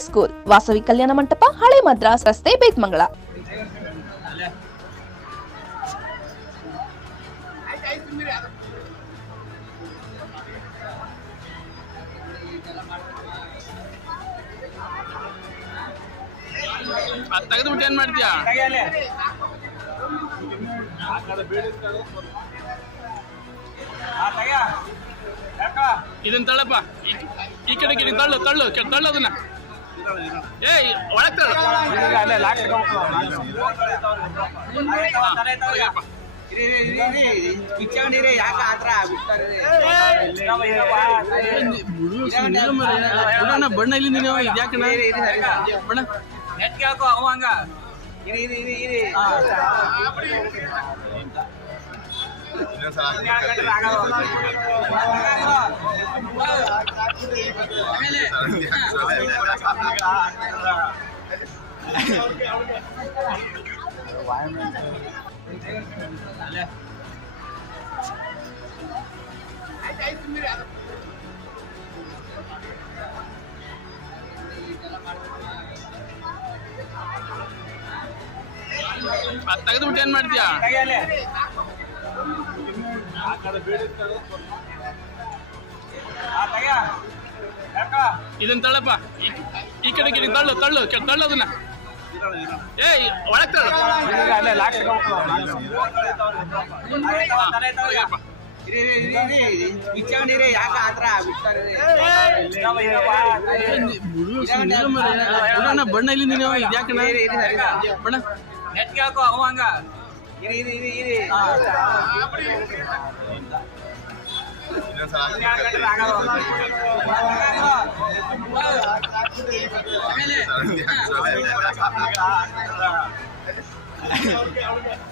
school, Vasavi Kalyana Mantapa, ಹಳೆ ಮದ್ರಾಸ್ ರಸ್ತೆ ಬೇತ್ಮಂಗಳ ತೆಗೆದ್ಬಿಟ್ಟು ಏನ್ ಮಾಡ್ತೀಯಾ? ಇದನ್ನ ತಳ್ಳಪ್ಪ. ಈ- ಈ ಕಡೆ ಗಿಡ ತಳ್ಳು ತಳ್ಳು ತಳ್ಳು ಅದನ್ನ. ಏಯ್ ಯಾಕೆ ಆತರ ತೆಗಿಯಪ್ಪ. ಬಿಡು, ಸುಮ್ನಿರು ಮಾರ್ರೆ. ಬಿಡಣ್ಣ, ಬಣ್ಣ ಇಲ್ಲಿ ಇರಿ ಇದ್ಯಾಕಣ್ಣ ಬಣ್ಣ ಅದ್ ತೆಗೆದ್ಬಿಟ್ಟು ಏನ್ ಮಾಡ್ತೀಯಾ ಇದನ್ನ ತಳ್ಳಪ್ಪ. ಈ- ಕಡೆಗೆ ಕಡೆ ಗಿಡ ತಳ್ಳು ತಳ್ಳು ಕೆ- ತಳ್ಳು ಅದನ್ನ. ಏ ಒಳಗ್ ತಳ್ಳು. ಇಲ್ಲಿ ನೀನು ಯಾಕೆ. ಬಿಡಣ್ಣ, ಬಣ್ಣ. ಇಲ್ಲಿ ನೀನು ಇದ್ಯಾಕಣ್ಣ ಬಣ್ಣ 嗯好的好的